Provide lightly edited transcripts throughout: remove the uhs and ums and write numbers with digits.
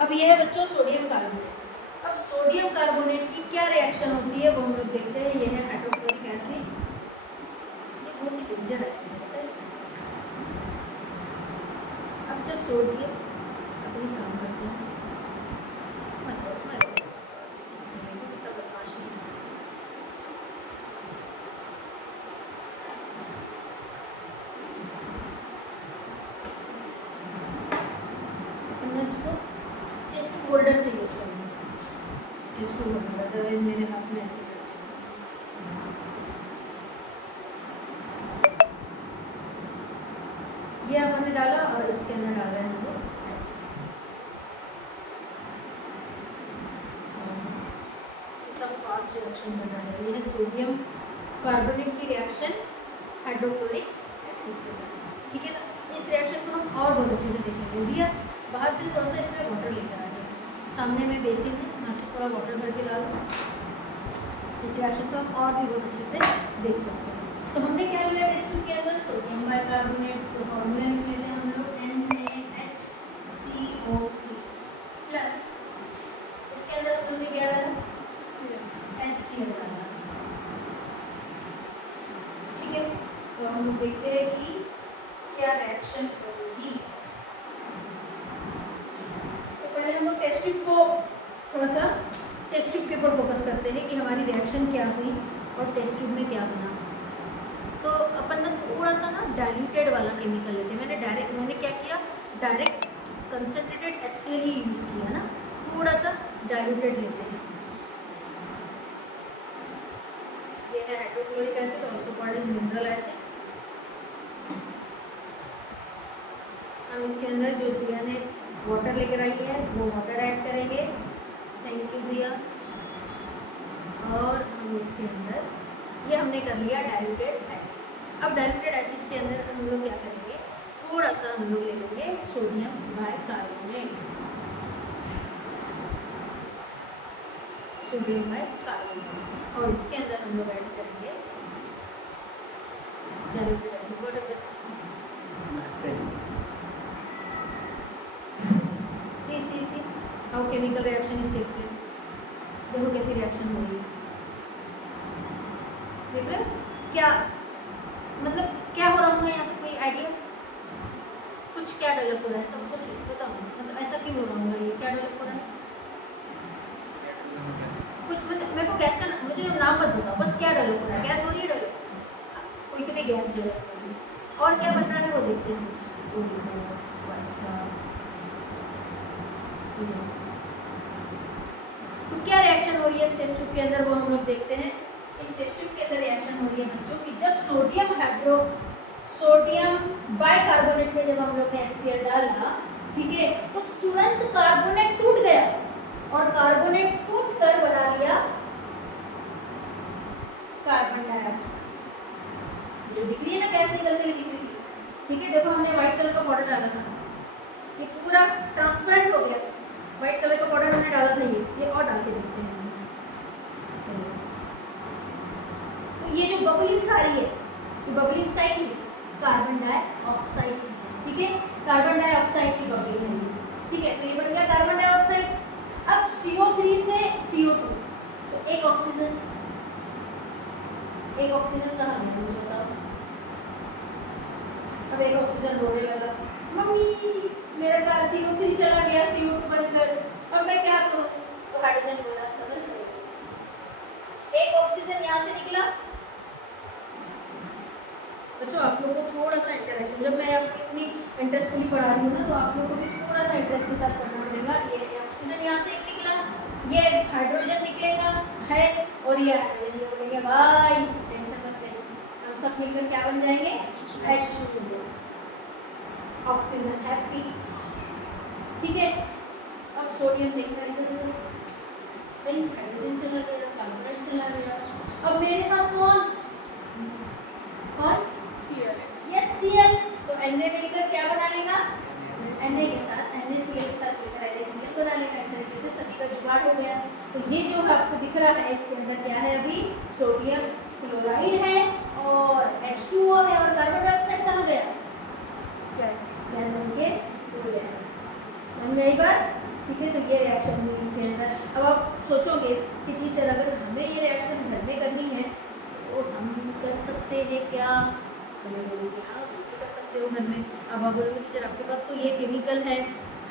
अब ये है बच्चों सोडियम कार्बोनेट। अब सोडियम कार्बोनेट की क्या रिएक्शन होती है वो हम लोग देखते हैं। ये है हाइड्रोक्लोरिक एसिड, ये बहुत ही डेंजर एसिड होता है। अब जब सोडियम अपनी काम करते हैं होल्डर से यूज करेंगे इसको होल्डर, अदरवाइज मेरे हाथ में ऐसे ये अब हमने डाला और इसके अंदर डाल रहे हैं हम लोग एसिड। इतना फास्ट रिएक्शन बन रहा है। ये है सोडियम कार्बोनेट की रिएक्शन हाइड्रोक्लोरिक एसिड के साथ, ठीक है ना। इस रिएक्शन को हम और बहुत अच्छे से देखेंगे। जिया बाहर से थोड़ा सा इसमें वाटर लेकर आ जाए, सामने में बेसिन है, यहाँ से थोड़ा वाटर भर के ला लो। इस रिएक्शन को हम और भी बहुत अच्छे से देख सकते हैं। तो हमने क्या लिया टेस्ट ट्यूब के अंदर सोडियम बाइकार्बोनेट, तो फॉर्मूला लिख लेते हैं हम लोग NaHCO3 प्लस इसके अंदर हमने क्या डाला HCl डाला, ठीक है। तो हम लोग देखते हैं कि क्या रिएक्शन होगी। तो पहले हम लोग टेस्ट ट्यूब को थोड़ा सा टेस्ट ट्यूब के ऊपर फोकस करते हैं कि हमारी रिएक्शन क्या हुई और टेस्ट ट्यूब में क्या बना। तो अपन ना थोड़ा सा ना डाइल्यूटेड वाला केमिकल लेते हैं। मैंने क्या किया, डायरेक्ट कंसनट्रेटेड HCl ही यूज़ किया ना, थोड़ा सा डाइल्यूटेड लेते हैं। ये है hydrochloric acid, also called as mineral acid. हम इसके अंदर जो जिया ने वाटर लेकर आई है वो वाटर ऐड करेंगे, थैंक यू जिया। और हम इसके अंदर ये हमने कर लिया डाइल्यूटेड एसिड। अब डाइल्यूटेड एसिड के अंदर हम लोग क्या करेंगे, थोड़ा सा हम लोग ले लेंगे सोडियम बाइकार्बोनेट, सोडियम बाइकार्बोनेट, और इसके अंदर हम लोग ऐड करेंगे diluted acid. See how chemical reaction is take place. देखो कैसी रिएक्शन हो रही है, देख रहे हो क्या, मतलब क्या हो रहा होगा यहाँ पे, कोई आइडिया, कुछ क्या डेवलप हो रहा है, सब सोचो बताओ, मतलब ऐसा क्यों हो रहा होगा, ये क्या डेवलप हो रहा है कुछ, मतलब मेरे को गैस का मुझे नाम मत बताओ, बस क्या डेवलप हो रहा है, गैस हो रही है डेवलप, कोई तो भी गैस डेवलप हो रही है। और क्या बन रहा है वो देखते हैं। तो क्या रिएक्शन हो रही है इस टेस्ट ट्यूब के अंदर वो हम लोग देखते हैं। इस टेस्ट ट्यूब के अंदर रिएक्शन हो रही है बच्चों कि जब सोडियम बाइकार्बोनेट में जब हम लोग ने HCl डाला, ठीक है, तो तुरंत कार्बोनेट टूट गया और कार्बोनेट टूट कर बना लिया कार्बन डाइऑक्साइड। जो दिख रही है ना गैस निकलते हुए दिख रही थी, ठीक है। देखो हमने व्हाइट कलर का पाउडर डाला था, ये पूरा ट्रांसपेरेंट हो गया, व्हाइट कलर का पाउडर हमने डाला था, ये और डाल के देखते हैं। तो ये जो बबलिंग्स आ रही है, ये बबलिंग्स टाइप है कार्बन डाइऑक्साइड, ठीक है, कार्बन डाइऑक्साइड की बबलिंग है, ठीक है। तो ये बन गया कार्बन डाइऑक्साइड। अब CO3 से CO2, तो एक ऑक्सीजन कहाँ गया मुझे बताओ। अब एक ऑक्सीजन रोने लगा, मम्मी मेरा का CO3 चला गया CO2 बनकर, अब मैं क्या करूँ। तो हाइड्रोजन बोला सबर करो, एक ऑक्सीजन यहाँ से निकला। बच्चों आप लोगों को थोड़ा सा इंटरेक्शन, जब मैं आपको इतनी इंटरेस्टफुली पढ़ा रही हूँ ना, तो आप लोगों को भी थोड़ा सा इंटरेस्ट के साथ पढ़ना पड़ेगा। ये ऑक्सीजन यहाँ से निकला, ये हाइड्रोजन निकलेगा है, और ये हाइड्रोजन ये बोलेंगे भाई टेंशन मत ले, हम सब मिलकर क्या बन जाएंगे H2O, ऑक्सीजन हैप्पी, ठीक है। अब सोडियम देख रहे हैं, नहीं हाइड्रोजन चला गया, कार्बन चला गया। अब मेरे साथ कौन यस Cl, तो Na मिलकर क्या बना लेगा, Na के साथ NaCl के साथ मिलकर NaCl बना लेगा। इस तरीके से सभी का जुगाड़ हो गया। तो ये जो आपको दिख रहा है इसके अंदर क्या है, अभी सोडियम क्लोराइड है और H2O है, और कार्बन डाइऑक्साइड कहाँ गया, गैस बन के उड़ गया। समझ में आई बात। ठीक है, तो ये रिएक्शन हुई इसके अंदर। अब आप सोचोगे कि टीचर अगर हमें ये रिएक्शन घर में करनी है तो हम कर सकते हैं क्या? तो मैं बोलूँगी हाँ बिल्कुल कर सकते हो घर में। अब आप बोलोगे टीचर आपके पास तो ये केमिकल है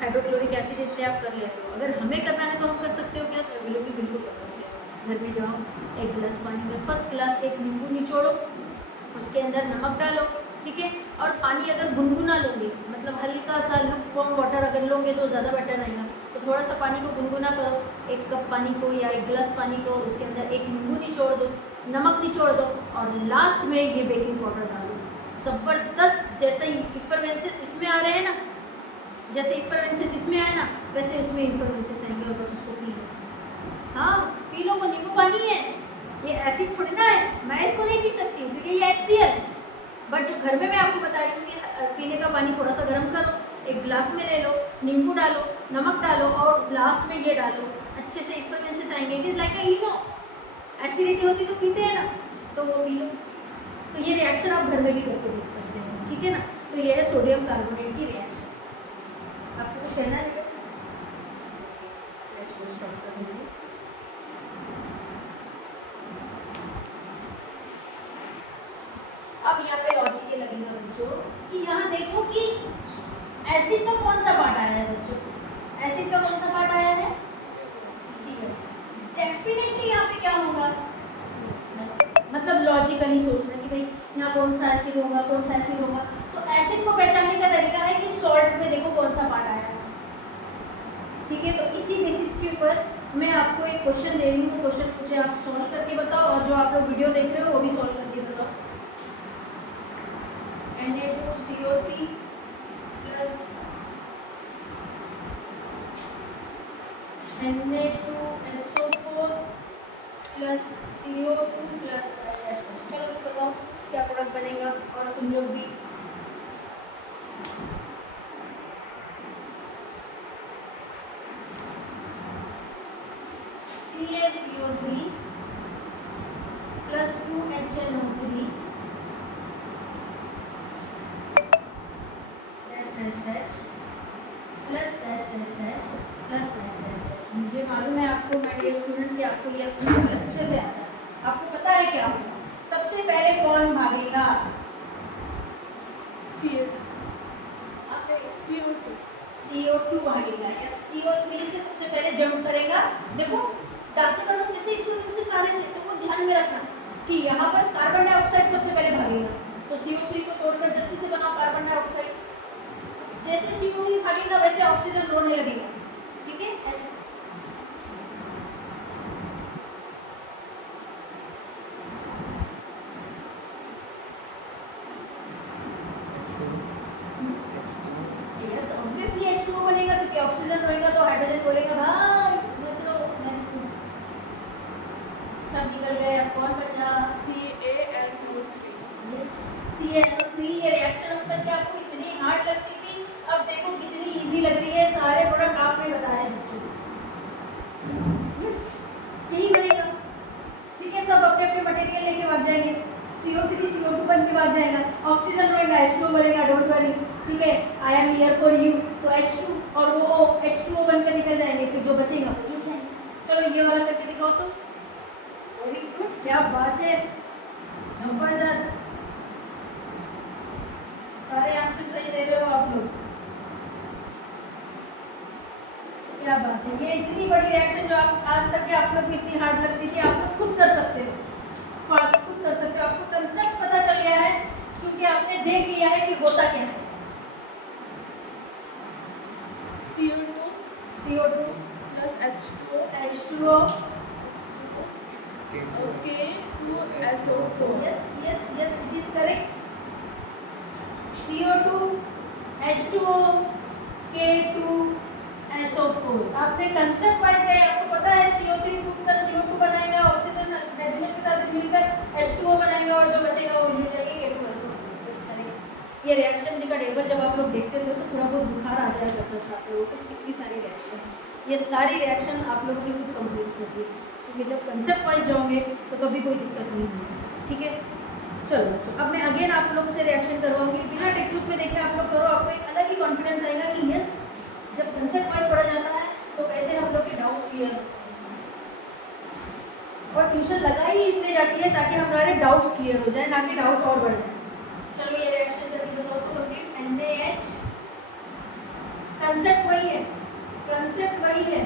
हाइड्रोक्लोरिक एसिड, इसलिए आप कर लेते हो, अगर हमें करना है तो हम कर सकते हो क्या? तो मैं बोलूँगी बिल्कुल कर सकते हो। घर में जाओ, एक गिलास पानी में फर्स्ट क्लास एक नींबू निचोड़ो, उसके अंदर नमक डालो, ठीक है, और पानी अगर गुनगुना लोगे, मतलब हल्का सा लुक वार्म वाटर अगर लोगे तो ज़्यादा बेटर रहेगा। तो थोड़ा सा पानी को गुनगुना करो, एक कप पानी को या एक गिलास पानी को, उसके अंदर एक नींबू निचोड़ दो, नमक निचोड़ दो, और लास्ट में ये बेकिंग पाउडर डालो। ज़बरदस्त, जैसे इफरवेंसेस इसमें आ रहे हैं ना, जैसे इफरवेंसेस इसमें आए ना, वैसे उसमें इफरवेंसेस आएंगे, और बस उसको पी लो। हाँ पी लो, वो नींबू पानी है, ये एसिड थोड़ी ना है, मैं इसको नहीं पी सकती हूँ क्योंकि ये HCl है। बट जो घर में मैं आपको बता रही हूँ कि पीने का पानी थोड़ा सा गर्म करो, एक गिलास में ले लो, नींबू डालो, नमक डालो, और लास्ट में ये डालो, अच्छे से इफरवेंसेस आएंगे। It is like a Eno, acidity होती तो पीते हैं ना, तो वो पी लो। तो ये रिएक्शन आप घर में भी करके देख सकते हो, ठीक है ना। तो ये है सोडियम कार्बोनेट की रिएक्शन। आपको कुछ कहना है? इसको स्टॉप कर दूँगी। अब यहाँ पे लॉजिक ये लगेगा बच्चों कि यहाँ देखो कि एसिड का कौन सा पार्ट आया है बच्चों, एसिड का कौन सा पार्ट आया है? Cl। डेफिनेटली यहाँ पे क्या होगा, मतलब लॉजिकली सोचना कि भाई यहाँ कौन सा एसिड होगा, कौन सा एसिड होगा। तो एसिड को पहचानने का तरीका है कि सॉल्ट में देखो कौन सा पार्ट आया है, ठीक है। तो इसी बेसिस के ऊपर मैं आपको एक क्वेश्चन दे रही हूँ, क्वेश्चन मुझे आप सॉल्व करके बताओ, और जो आप लोग वीडियो देख रहे हो वो भी सॉल्व करके बताओ। Na2CO3 plus Na2SO4 plus CO2 plus चलो बताओ क्या प्रोडक्ट बनेगा, और तुम लोग भी CaCO3 plus 2HNO3 प्लस मुझे मालूम है आपको, माय डियर स्टूडेंट, कि आपको ये अच्छे से आता है। आपको पता है क्या होगा? सबसे पहले कौन भागेगा? CO2 भागेगा, या CO3 से सबसे पहले जंप करेगा। देखो डालते पर कैसे इफेक्ट सारे, तो वो ध्यान में रखना कि यहाँ पर कार्बन डाइऑक्साइड सबसे पहले भागेगा। तो CO3 को तोड़कर जल्दी से बनाओ कार्बन डाइऑक्साइड। जैसे CO3 भागेगा वैसे ऑक्सीजन रोने लगेगा, ठीक है, ऐसे। यस ऑब्वियसली H2O बनेगा क्योंकि ऑक्सीजन रहेगा तो हाइड्रोजन बोलेगा भाई मित्रों सब निकल गए, अब कौन बचा? CaNO3। Yes CaNO3। ये रिएक्शन अब तक आपको इतनी हार्ड लगती थी, अब देखो कितनी इजी लग रही है, सारे प्रोडक्ट आपने बताए बच्चों। यस यही बनेगा, ठीक है। सब अपने अपने मटेरियल लेके भाग जाएंगे, CO3 CO2 बन के भाग जाएगा, ऑक्सीजन रहेगा, H2O बनेगा, डोंट वरी, ठीक है, I am here for you. तो H2 और वो H2O बनकर निकल जाएंगे, फिर जो बचेगा वो जुड़ जाएंगे। चलो ये वाला करके दिखाओ तो। वेरी गुड, क्या बात है, जबरदस्त, सारे आंसर सही दे रहे हो आप लोग, क्या बात है। ये इतनी बड़ी रिएक्शन जो आप आज तक के आप लोग को इतनी हार्ड लगती थी, आप लोग खुद कर सकते हो, फास्ट खुद कर सकते हो। आपको कंसेप्ट पता चल गया है क्योंकि आपने देख लिया है कि होता क्या है। CO2 plus H2O H2O K2SO4। yes it is correct। CO2 H2O K2SO4। आपने कंसेप्ट वाइज है, आपको पता है CO3 टूटकर CO2 बनाएगा, ऑक्सीजन हाइड्रोजन के साथ मिलकर H2O बनाएगा, और जो बचेगा वो मिल जाएगा K2SO4। इस करेक्ट। ये रिएक्शन का टेबल जब आप लोग देखते थे तो थोड़ा बहुत बुखार आ जाया करता था आप लोगों को, कितनी सारी रिएक्शन है। ये सारी रिएक्शन आप लोगों ने खुद कंप्लीट कर दी, क्योंकि जब कंसेप्ट वाइज जाओगे तो कभी कोई दिक्कत नहीं होगी, ठीक है। चलो बच्चों, अब मैं अगेन आप लोग से रिएक्शन करवाऊंगी, बिना टेक्स्ट बुक में देखे आप लोग करो, आपको एक अलग ही कॉन्फिडेंस आएगा कि यस जब कंसेप्ट वाइज पढ़ा जाता है क्लियर। और ट्यूशन लगाई इसलिए जाती है ताकि हमारे डाउट्स क्लियर हो जाए, ना कि डाउट और बढ़ जाए। चलो ये रिएक्शन करके बताओ तो कंप्लीट। NaH कंसेप्ट वही है, कंसेप्ट वही है,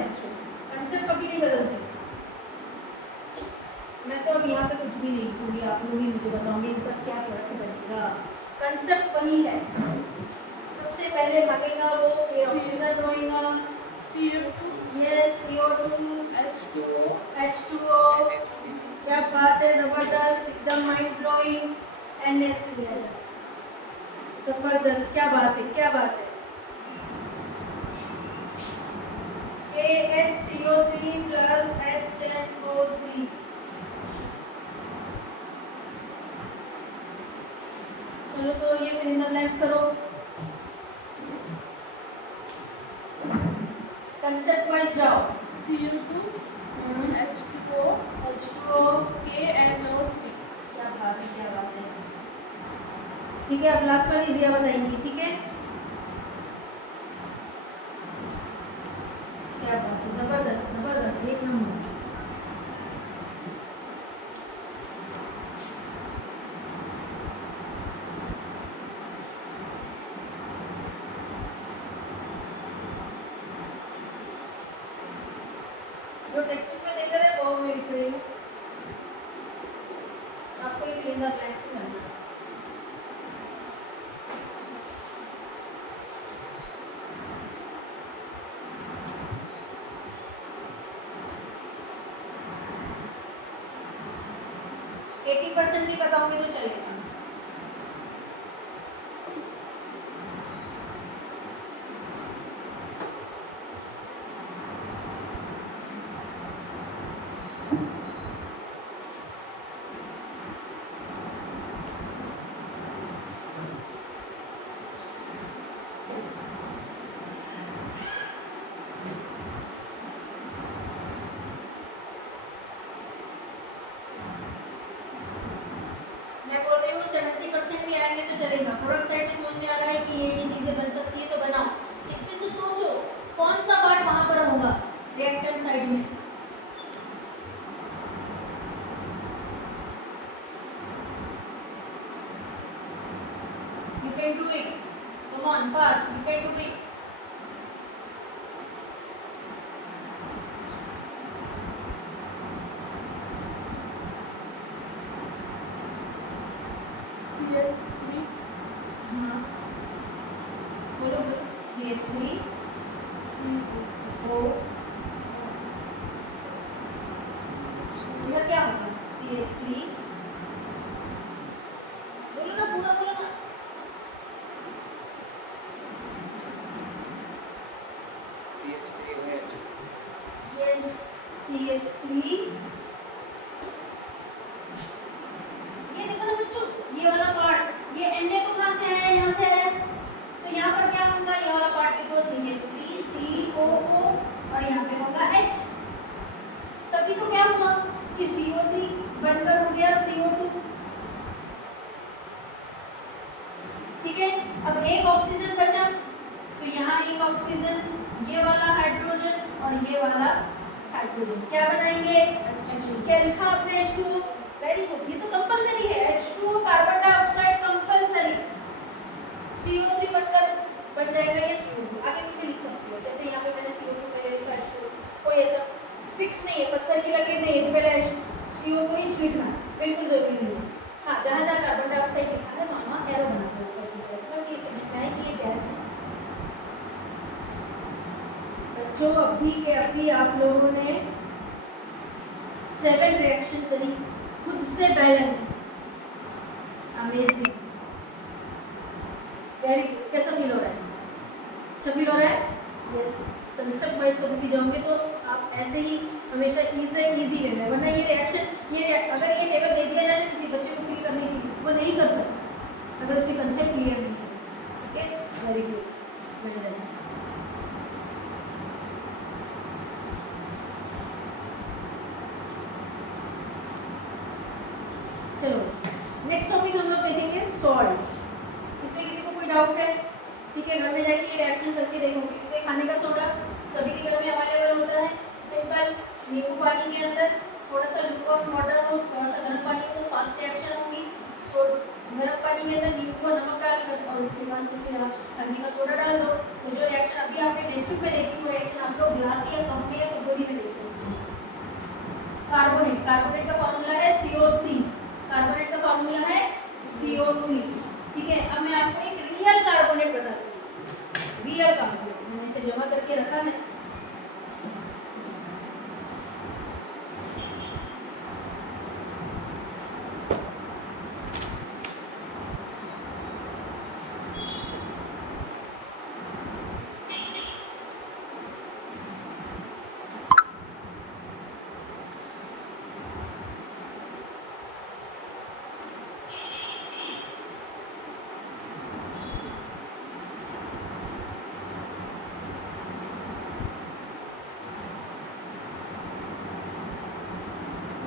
कंसेप्ट कभी नहीं बदलते। मैं तो अब यहाँ पे कुछ भी नहीं लिखूंगी, आप लोग ही मुझे बताओगे इसका क्या फर्क पड़ेगा। कंसेप्ट वही है, सबसे पहले भागेगा वो, फिर oxygen रोएगा, CO2, yes CO2, H2O, H2O, क्या बात है, जबरदस्त, एकदम माइंड ब्लोइंग। NaCl, जबरदस्त, क्या बात है, क्या बात है। KHCO3 प्लस HNO3, चलो तो ये फिल इन द ब्लैंक्स करो। कंसेप्ट वाइज जाओ। CO2, H2O, H2O, KNO3। क्या बात है, क्या बात है। ठीक है, अब लास्ट वाली जिया बताएंगी, ठीक है। क्या बात है, जबरदस्त जबरदस्त, एक नंबर। जो टेक्स्ट बुक में देख रहे हैं वो मैं लिख रही हूँ, आपको ये फिल इन द ब्लैंक्स करना है। %80 भी बताओगे तो चलेगा। मैं बोल रही हूँ 70% भी आएंगे तो चलेगा। प्रोडक्ट साइड में समझ में आ रहा है कि ये चीजें बन सकती है तो बनाओ। इसमें से सोचो कौन सा पार्ट वहां पर होगा रिएक्टेंट साइड में। You can do it. Come on, fast. You can do it. CH3, हाँ, बोलो बोलो। CH3 CO, O, यह क्या होगा? CH3, बोलो ना, पूरा बोलो ना। CH3OH, Yes, CH3। ये देखो ना बच्चों, ये वाला पार्ट, ये Na तो कहाँ से आया, यहाँ से आया, तो यहाँ पर क्या होगा, ये वाला पार्ट लिखो CH3 COO और यहाँ पे होगा H। तभी तो क्या हुआ कि CO3 बनकर हो गया CO2। ठीक है, अब एक ऑक्सीजन बचा, तो यहाँ एक ऑक्सीजन, ये वाला हाइड्रोजन और ये वाला हाइड्रोजन, क्या बनाएंगे? H2। क्या लिखा आपने? H2। वेरी गुड, ये तो कंपलसरी है, H2 carbon dioxide compulsory. CO3 बनकर बन जाएगा ये CO2। आगे पीछे लिख सकते हो, जैसे यहाँ पे मैंने CO2 पहले लिखा, H2। कोई ऐसा फिक्स नहीं है, पत्थर की लकीर नहीं है कि पहले CO को ही लिखना है, बिल्कुल जरूरी नहीं है। हाँ, जहाँ जहाँ कार्बन डाइऑक्साइड लिखा है वहाँ एरो बना दो, ये समझ में आए कि ये गैस है। बच्चों अभी के अभी आप लोगों ने 7 रिएक्शन करी खुद से बैलेंस, अमेजिंग, वेरी गुड। कैसा फील हो रहा है? अच्छा फील हो रहा है? यस। कंसेप्ट वाइज कभी भी जाओगे तो आप ऐसे ही हमेशा इजी वे में, वरना ये रिएक्शन अगर ये टेबल दे दिया जाए किसी बच्चे को फील करने की, वो नहीं कर सकता अगर उसकी कंसेप्ट क्लियर नहीं है। ठीक है, वेरी गुड। चलो नेक्स्ट टॉपिक हम लोग देखेंगे सॉल्ट। इसमें किसी को कोई डाउट है? ठीक है, घर में जाके ये रिएक्शन करके देखोगे, क्योंकि खाने का सोडा सभी के घर में अवेलेबल होता है। सिंपल यहाँ से फिर आप खाने का सोडा डाल दो, तो जो रिएक्शन अभी आपने टेस्ट ट्यूब में देखी वो रिएक्शन आप लोग ग्लास या कप में या कटोरी में देख सकते हैं। कार्बोनेट, कार्बोनेट का फॉर्मूला है CO3, कार्बोनेट का फॉर्मूला है CO3। ठीक है, अब मैं आपको एक रियल कार्बोनेट बताती हूँ। रियल कार्बोनेट मैंने इसे जमा करके रखा है।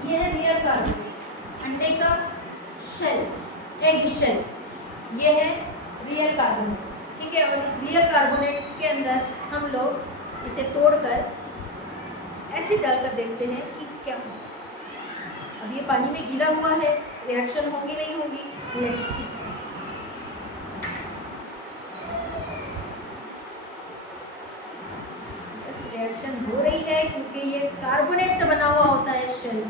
ये है रियल कार्बोनेट, अंडे का शेल, एग शेल, ये है रियल कार्बोनेट। ठीक है, और इस रियल कार्बोनेट के अंदर हम लोग इसे तोड़कर एसिड डालकर देखते हैं कि क्या होगा। अब ये पानी में गीला हुआ है, रिएक्शन होगी नहीं होगी, लेट्स सी। बस रिएक्शन हो रही है क्योंकि ये कार्बोनेट से बना हुआ होता है शेल।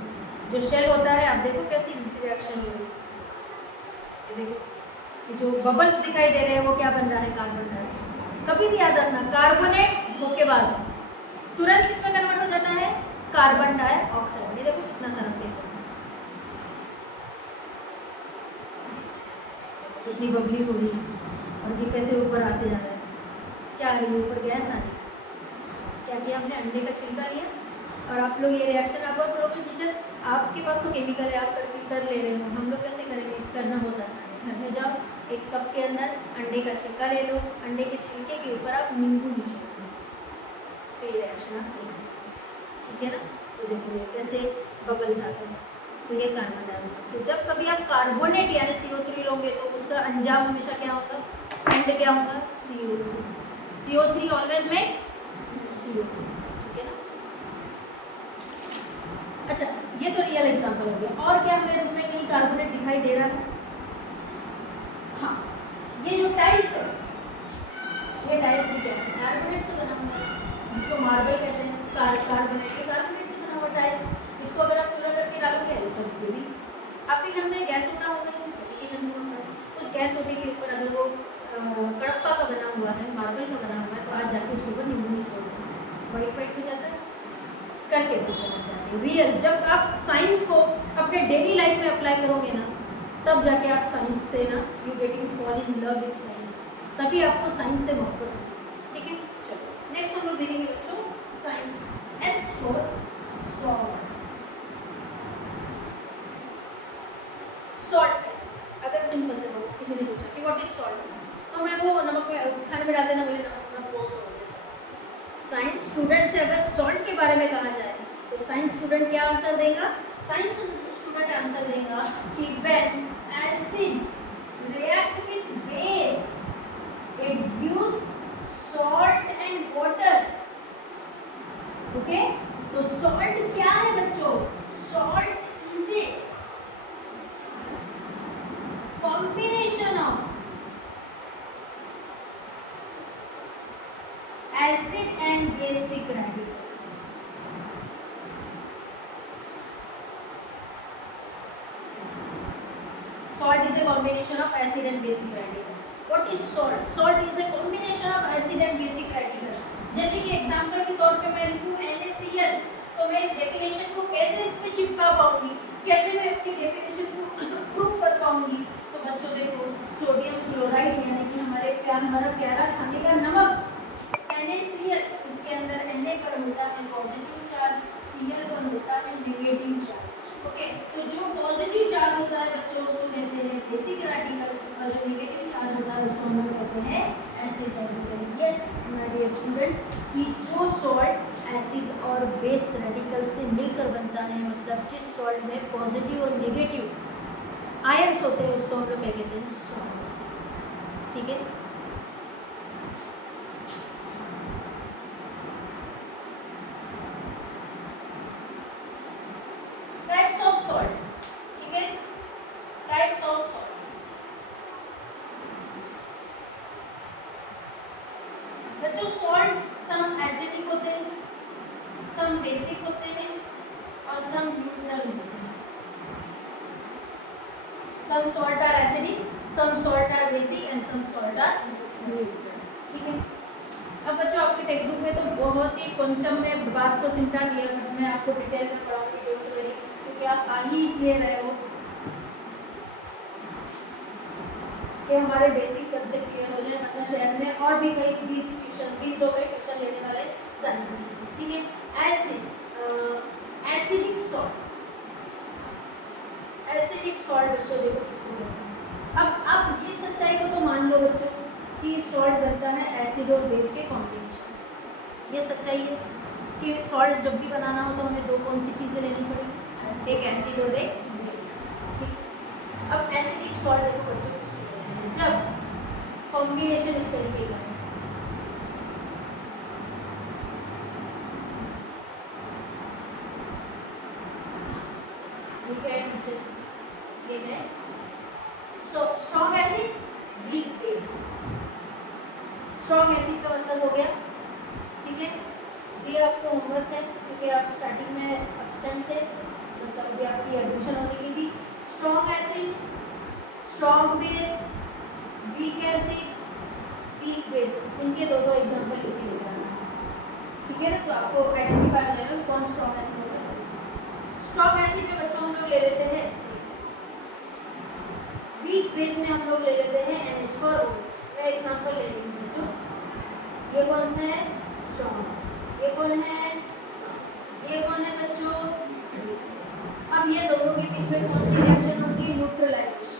जो शेल होता है, आप देखो कैसी रिएक्शन हो रही है, ये देखो, ये जो बबल्स दिखाई दे रहे हैं वो क्या बन रहा है, कार्बन डाइऑक्साइड। कभी भी याद रखना, कार्बोनेट धोखेबाज है, तुरंत किसमें कन्वर्ट हो जाता है, कार्बन डाइऑक्साइड। ये देखो कितना सारा फेस हो रहा है, इतनी बबली हो रही है और ये कैसे ऊपर आते जा रहा है, क्या आ रही है ऊपर, गैस आ रही है। क्या किया हमने, अंडे का छिलका लिया और आप लोग ये रिएक्शन आप बोलोगे टीचर आपके पास तो केमिकल है, आप कर ले रहे हो, हम लोग कैसे करेंगे, करना बहुत आसान है। घर में जाओ, एक कप के अंदर अंडे का छिलका ले लो, अंडे के छिलके के ऊपर आप नींबू निचोड़ दो, तो ये रिएक्शन आप देख सकते हैं। ठीक है ना, तो देखो ये कैसे बबल्स आते हैं, तो ये कार्बन डाइऑक्साइड। तो जब कभी आप कार्बोनेट यानी CO3 लोगे तो उसका अंजाम हमेशा क्या होगा, एंड क्या होगा, CO2। CO3 ऑलवेज में CO2। ठीक है ना, अच्छा ये तो रियल एग्जांपल हो गया। और क्या हमें रूम में कहीं कार्बोनेट दिखाई दे रहा है, हाँ ये जो टाइल्स है, ये टाइल्स भी क्या है, कार्बोनेट से बना हुआ है, जिसको मार्बल कहते हैं। कार्बोनेट के कार्बोनेट से बना हुआ टाइल्स, इसको अगर आप चूरा करके डालोगे तो भी आपके घर में गैस उठा होगा, सभी के घर में होता है, उस गैस उठे के ऊपर अगर वो कड़प्पा का बना हुआ है, मार्बल का बना हुआ है, तो आज जाके उसके ऊपर नींबू निचोड़ दो, वाइट वाइट हो जाता है। करके बताना चाहते हैं रियल, जब आप साइंस को अपने डेली लाइफ में अप्लाई करोगे ना, तब जाके आप साइंस से ना you getting fall in love with science, तभी आपको साइंस से मोहब्बत होगी। ठीक है, चलो नेक्स्ट हम लोग देखेंगे बच्चों science. S for salt. Salt अगर सिंपल से हो, किसी ने पूछा कि व्हाट इज सॉल्ट, तो मैं वो नमक में खाने में डाल देना, बोले नमक को साइंस स्टूडेंट से अगर सॉल्ट के बारे में कहा जाए तो साइंस स्टूडेंट क्या आंसर देगा, साइंस स्टूडेंट आंसर देगा कि when acid react with base it gives salt and water. Okay, तो सॉल्ट क्या है बच्चों, salt is a combination of acid and basic radical। Salt is a combination of acid and basic radical। What is salt? Salt is a combination of acid and basic radical। जैसे कि example के तौर पे मैं लिखूं NaCl, तो मैं इस डेफिनेशन को कैसे इसमें चिपका पाऊंगी, कैसे मैं अपनी डेफिनेशन को प्रूव कर पाऊंगी। तो बच्चों देखो, सोडियम क्लोराइड यानी कि हमारा प्यारा खाने का नमक NaCl, इसके अंदर Na पर होता है पॉजिटिव चार्ज, Cl पर होता है नेगेटिव चार्ज। ओके, तो जो पॉजिटिव चार्ज होता है बच्चों उसको कहते हैं बेसिक रेडिकल, और जो नेगेटिव चार्ज होता है उसको हम लोग कहते हैं acid radical. Yes my dear students, कि जो सॉल्ट एसिड और बेस रेडिकल से मिलकर बनता है, मतलब जिस सॉल्ट में पॉजिटिव और नेगेटिव आयंस होते हैं उसको हम लोग क्या कहते हैं, सॉल्ट। ठीक है, सम बेसिक होते हैं और सम न्यूट्रल होते हैं। Some salt are acidic, some salt are basic and some salt are neutral. ठीक है। अब बच्चों आपके टेक्स्ट बुक में तो बहुत ही कंचम में बात को सिमटा दिया, बट मैं आपको डिटेल में पढ़ाऊंगी डोंट वरी, क्योंकि आप आ ही इसलिए रहे हो कि हमारे बेसिक कंसेप्ट क्लियर हो जाए, वरना शहर में और भी कई 20 लोग ट्यूशन लेने वाले साइंस में। ठीक है। एसिडिक सॉल्ट, एसिडिक सॉल्ट बच्चों देखो किसको बोलते हैं। अब ये सच्चाई को तो मान लो बच्चों कि सॉल्ट बनता है एसिड और बेस के कॉम्बिनेशन से। ये सच्चाई है कि सॉल्ट जब भी बनाना हो तो हमें दो कौन सी चीज़ें लेनी पड़ेगी, एक एसिड और एक बेस। ठीक। अब एसिडिक सॉल्ट देखो बच्चों किसको बोलते हैं, जब कॉम्बिनेशन इस तरीके का है, ये है strong acid weak base. Strong acid का मतलब हो गया, ठीक है। ये आपको होमवर्क है क्योंकि आप स्टार्टिंग में एब्सेंट थे, मतलब अभी आपकी एडमिशन होने की थी। Strong acid, strong base, weak acid, weak base, इनके दो एग्जांपल लिख के लेकर आना है, ठीक है ना। तो आपको आइडेंटिफाई हो जाएगा कौन स्ट्रॉन्ग एसिड होगा। स्ट्रॉन्ग एसिड में बच्चों हम लोग ले लेते हैं एसिड, वीक बेस में हम लोग ले लेते हैं NH4OH। मैं एग्जांपल ले रही हूँ बच्चों, ये कौन सा है स्ट्रॉन्ग एसिड, ये कौन है बच्चों। अब ये दोनों के बीच में कौन सी रिएक्शन होती है, न्यूट्रलाइजेशन।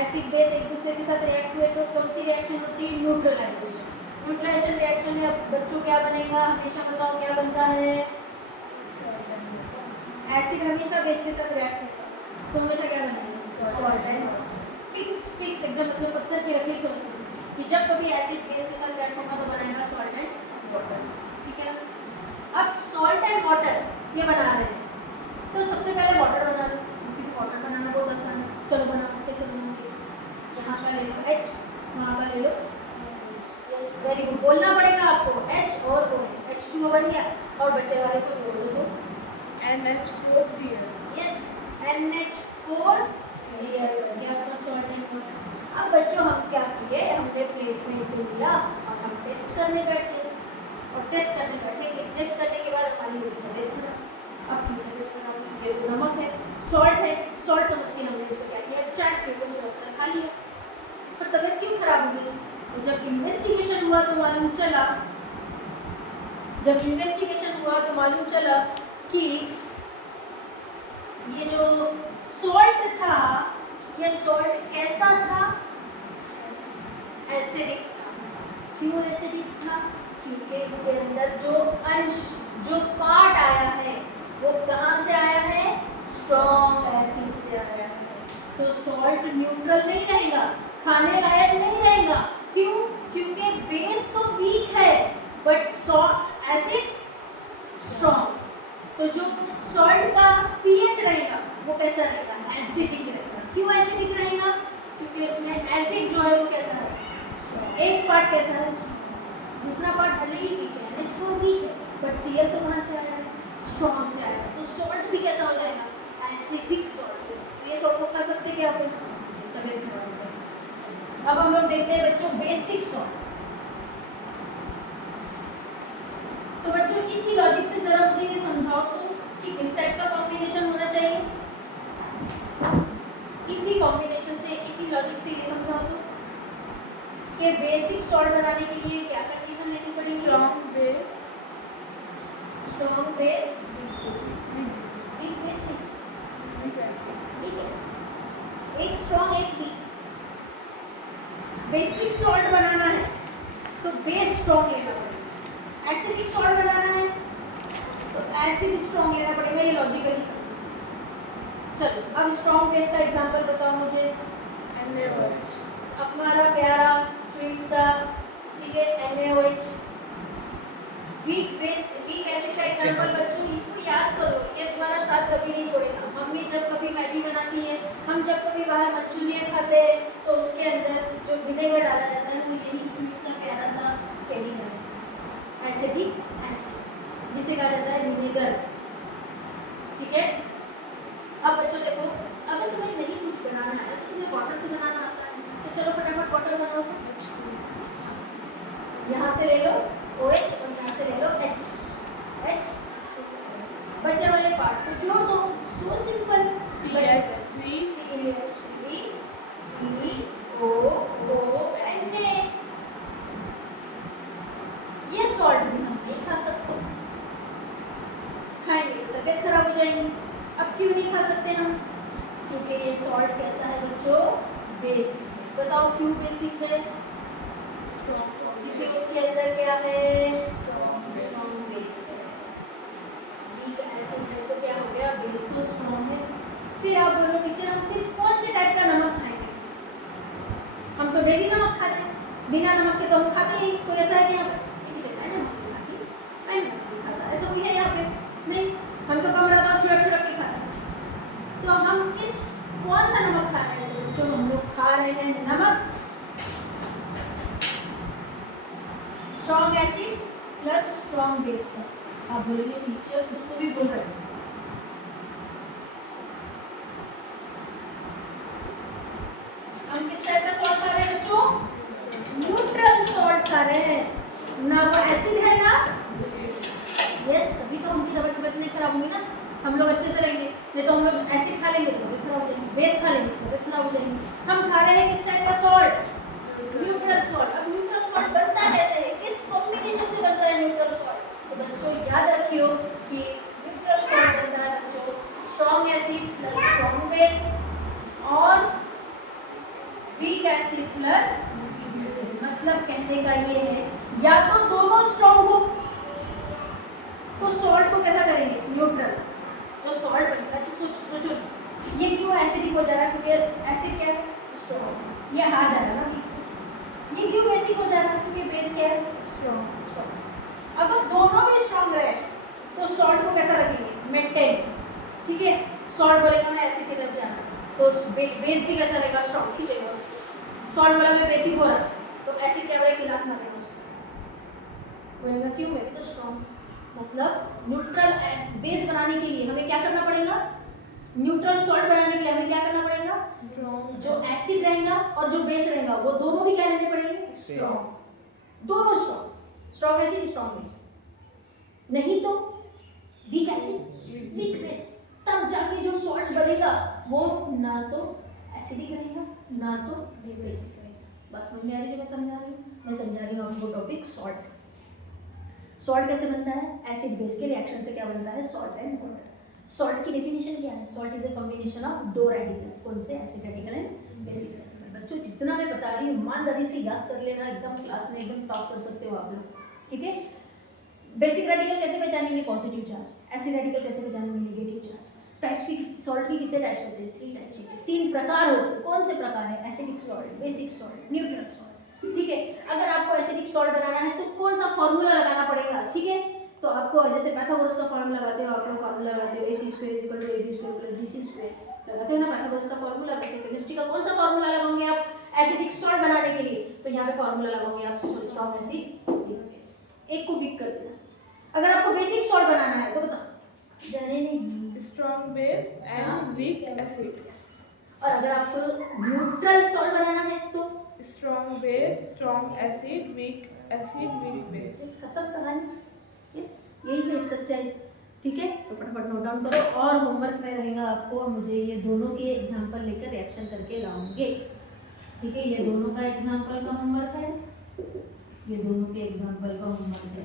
एसिड बेस एक दूसरे के साथ रिएक्ट हुए तो कौन सी रिएक्शन होती है, न्यूट्रलाइजेशन। न्यूट्रलाइजेशन रिएक्शन में बच्चों क्या बनेगा, हमेशा बताओ क्या बनता है, एसिड हमेशा बेस के साथ रिएक्ट होगा तो हमेशा क्या बनेगा, सॉल्ट एंड वाटर। फिक्स एकदम मतलब पत्थर की लकीर से कि जब कभी एसिड बेस के साथ रिएक्ट होगा तो बनाएगा सॉल्ट एंड वाटर। ठीक है। अब सॉल्ट एंड वाटर ये बना रहे हैं तो सबसे पहले वाटर बना लो, क्योंकि वाटर बनाना बहुत आसान है। चलो बनाओ, कैसे बनाओगे, यहाँ का ले लो H, वहाँ का ले लो, यस वेरी गुड, बोलना पड़ेगा आपको H और OH, H2O बन गया और बचे वाले को जोड़ दो तो NH4Cl, यस NH4Cl बन गया आपका सॉल्ट एंड वाटर। अब बच्चों हम क्या किए, हमने प्लेट में इसे लिया और हम टेस्ट करने बैठ गए, और टेस्ट करने के बाद हमारी होगी तबीयत खराब। अब क्यों तबीयत खराब, ये तो नमक है, सॉल्ट है, सॉल्ट समझ के हमने इसको क्या किया, चाट के ऊपर छिड़क खा लिया। पर तबीयत क्यों खराब हो गई, तो जब इन्वेस्टिगेशन हुआ तो मालूम चला कि ये जो सॉल्ट था, ये सॉल्ट कैसा था, एसिडिक था। क्यों एसिडिक था, क्योंकि इसके अंदर जो पार्ट आया है वो कहाँ से आया है, स्ट्रॉन्ग एसिड से आया है। तो सॉल्ट न्यूट्रल नहीं रहेगा, खाने लायक नहीं रहेगा। क्यों, क्योंकि बेस तो वीक है बट एसिड स्ट्रॉन्ग। तो जो सॉल्ट का पीएच रहेगा वो कैसा रहेगा, एसिडिक रहेगा। क्यों एसिडिक रहेगा, क्योंकि उसमें एसिड जो है वो कैसा है, एक पार्ट कैसा है, दूसरा पार्ट भले ही वीक है, NH4 वीक है बट Cl तो कहाँ से आया है, स्ट्रॉन्ग से आया है। तो सॉल्ट भी कैसा हो जाएगा, एसिडिक सॉल्ट। ये सॉल्ट को खा सकते क्या अपन, तबीयत खराब हो जाएगी। अब हम लोग देखते हैं बच्चों बेसिक सॉल्ट। तो बच्चों इसी लॉजिक से जरा मुझे ये समझाओ तो कि किस टाइप का कॉम्बिनेशन होना चाहिए, इसी कॉम्बिनेशन से, इसी लॉजिक से ये समझाओ तो कि बेसिक सॉल्ट बनाने के लिए क्या कंडीशन लेनी पड़ेगी, strong base, strong base, weak base, weak acid, एक स्ट्रॉन्ग एक वीक। बेसिक सॉल्ट बनाना है तो बेस स्ट्रॉन्ग लेना पड़ेगा, एसिडिक सॉल्ट बनाना है तो एसिड स्ट्रॉन्ग लेना पड़ेगा। ये लॉजिकली समझो। चलो अब स्ट्रॉन्ग बेस का एग्जांपल बताओ मुझे, NaOH, हमारा प्यारा स्वीट सा, ठीक है, NaOH। Weak base, weak acid का एग्जांपल बच्चों इसको याद करो, ये तुम्हारा साथ कभी नहीं छोड़ेगा। मम्मी जब कभी मैगी बनाती है, हम जब कभी बाहर मंचूरियन खाते हैं तो उसके अंदर जो विनेगर डाला जाता है वो यही स्वीट सा प्यारा सा केमिकल है, एसिडिक एसिड। जिसे कहा जाता है विनेगर। ठीक है, अब बच्चों देखो, अगर तुम्हें नहीं कुछ बनाना है तो तुम्हें वाटर तो बनाना आता है, तो चलो फटाफट वाटर बनाओ। यहाँ से ले लो OH और यहाँ से ले लो H, बचे वाले पार्ट को जोड़ दो, सो सिंपल। CH3 COONA। ये सॉल्ट भी हम नहीं खा सकते, खाएंगे तो तबीयत खराब हो जाएगी। अब क्यों नहीं खा सकते हम? क्योंकि ये सॉल्ट कैसा है बच्चों? बेस। बताओ क्यों बेसिक है? क्योंकि उसके अंदर क्या है? स्ट्रॉन्ग बेस है। वीक एसिड है तो क्या हो गया? बेस तो स्ट्रॉन्ग है। फिर आप बोलो टीचर हम फिर कौन से टाइप का नमक खाएंगे? हम तो डेली नमक खाते हैं, बिना नमक के तो हम खाते ही। कोई ऐसा है कि यहाँ पर टीचर मैं नमक नहीं खाती, मैं नमक नहीं खाता, ऐसा कोई है यहाँ पे? नहीं, हम तो कम रहता छिड़क छिड़क के खाते हैं। तो हम कौन सा नमक खा रहे हैं? जो हम लोग खा रहे हैं नमक, strong acid plus strong base है। आप बोलोगे टीचर उसको भी बोल रहे हैं। हम किस टाइप का सॉल्ट खा रहे हैं बच्चों? न्यूट्रल सॉल्ट खा रहे हैं, ना वो एसिड है ना यस। तभी तो उनकी तबीयत नहीं खराब होगी ना, हम लोग अच्छे से रहेंगे। नहीं तो हम लोग एसिड खा लेंगे तो तबीयत खराब हो जाएगी, बेस खा लेंगे तो तबीयत खराब हो जाएगी। हम खा रहे हैं किस टाइप का सॉल्ट? Neutral salt. अब न्यूट्रल सॉल्ट बनता कैसे है? किस कॉम्बिनेशन से बनता है न्यूट्रल सॉल्ट? तो बच्चों याद रखियो कि न्यूट्रल सॉल्ट बनता है बच्चों strong acid plus strong base और वीक एसिड प्लस। मतलब कहने का ये है या तो दोनों स्ट्रॉन्ग हो तो सॉल्ट को कैसा करेंगे? न्यूट्रल। जो सॉल्ट बनेगा, सोचो ये क्यों एसिडिक हो जा रहा है? क्योंकि एसिड क्या है? स्ट्रॉन्ग। ये हार जा रहा है ना ठीक से। ये क्यों बेसिक हो जा रहा है? क्योंकि बेस क्या है? स्ट्रॉन्ग। अगर दोनों भी स्ट्रॉन्ग रहे तो सॉल्ट को कैसा रखेंगे? मेंटेन। ठीक है, सॉल्ट बोलेगा मैं एसिड की तरफ जाना तो बेस भी कैसा रहेगा? स्ट्रॉन्ग खींचेगा। सॉल्ट वाला में बेसिक हो रहा तो एसिड क्या होगा? लात मारेगा उसको, बोलेगा क्यों? मैं भी तो स्ट्रॉन्ग। मतलब न्यूट्रल बेस बनाने के लिए हमें क्या करना पड़ेगा? न्यूट्रल सॉल्ट बनाने के लिए हमें क्या करना पड़ेगा? स्ट्रॉन्ग। जो एसिड रहेगा और जो बेस रहेगा वो दोनों भी क्या रहने पड़ेंगे? स्ट्रॉन्ग। दोनों strong. Strong acid strong base, नहीं तो वीक एसिड वीक बेस। तब जाके जो सॉल्ट बनेगा वो ना तो एसिडिक रहेगा ना तो बेसिक रहेगा। बस समझ में आ रही है जो मैं समझा रही हूँ? मैं समझा रही हूँ आपको टॉपिक सॉल्ट। सॉल्ट कैसे बनता है? एसिड बेस के रिएक्शन से क्या बनता है? Salt and water. सॉल्ट की डेफिनेशन क्या है? Salt is a combination of दो रेडिकल। कौन से? Acid radical and basic radical. बच्चों जितना मैं बता रही हूँ ईमानदारी से याद कर लेना, एकदम क्लास में एकदम टॉप कर सकते हो आप लोग। ठीक है, बेसिक रेडिकल कैसे पहचानेंगे? Positive charge. एसिड रेडिकल कैसे पहचानेंगे? Negative charge. टाइप्स की सॉल्ट की कितने टाइप्स होते हैं? 3 टाइप्स होते हैं, 3 प्रकार होते हैं। कौन से प्रकार है? Acidic salt, basic salt, neutral salt. ठीक है, अगर आपको एसिडिक सॉल्ट बनाना है तो कौन सा फॉर्मूला लगाना पड़ेगा? ठीक है, तो आपको जैसे पाइथागोरस का फॉर्मूला लगाते हो, आप लोग फॉर्मूला लगाते हो AC² = AB² + BC² लगाते हो ना पाइथागोरस का फॉर्मूला। वैसे केमिस्ट्री का कौन सा फॉर्मूला लगाओगे आप एसिडिक सॉल्ट बनाने के लिए? तो यहाँ पे फॉर्मूला लगाओगे आप स्ट्रॉन्ग एसिड वीक बेस। एक को वीक कर देना। अगर आपको बेसिक सॉल्ट बनाना है तो बताओ जाने नहीं, strong base and weak acid. और अगर आपको न्यूट्रल सॉल्ट बनाना है तो strong base, strong acid, weak acid, weak base. खत्म कहानी। यस, यही है सच्चाई। ठीक है, तो फटाफट नोट डाउन करो। और होमवर्क में रहेगा आपको मुझे ये दोनों के एग्जांपल लेकर रिएक्शन करके लाऊंगे। ठीक है, ये दोनों का एग्जांपल का होमवर्क है, ये दोनों के एग्जांपल का होमवर्क है।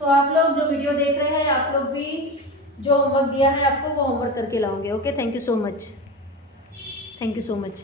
तो आप लोग जो वीडियो देख रहे हैं आप लोग भी जो होमवर्क दिया है आपको वो होमवर्क करके लाओगे। Okay, thank you so much. Thank you so much.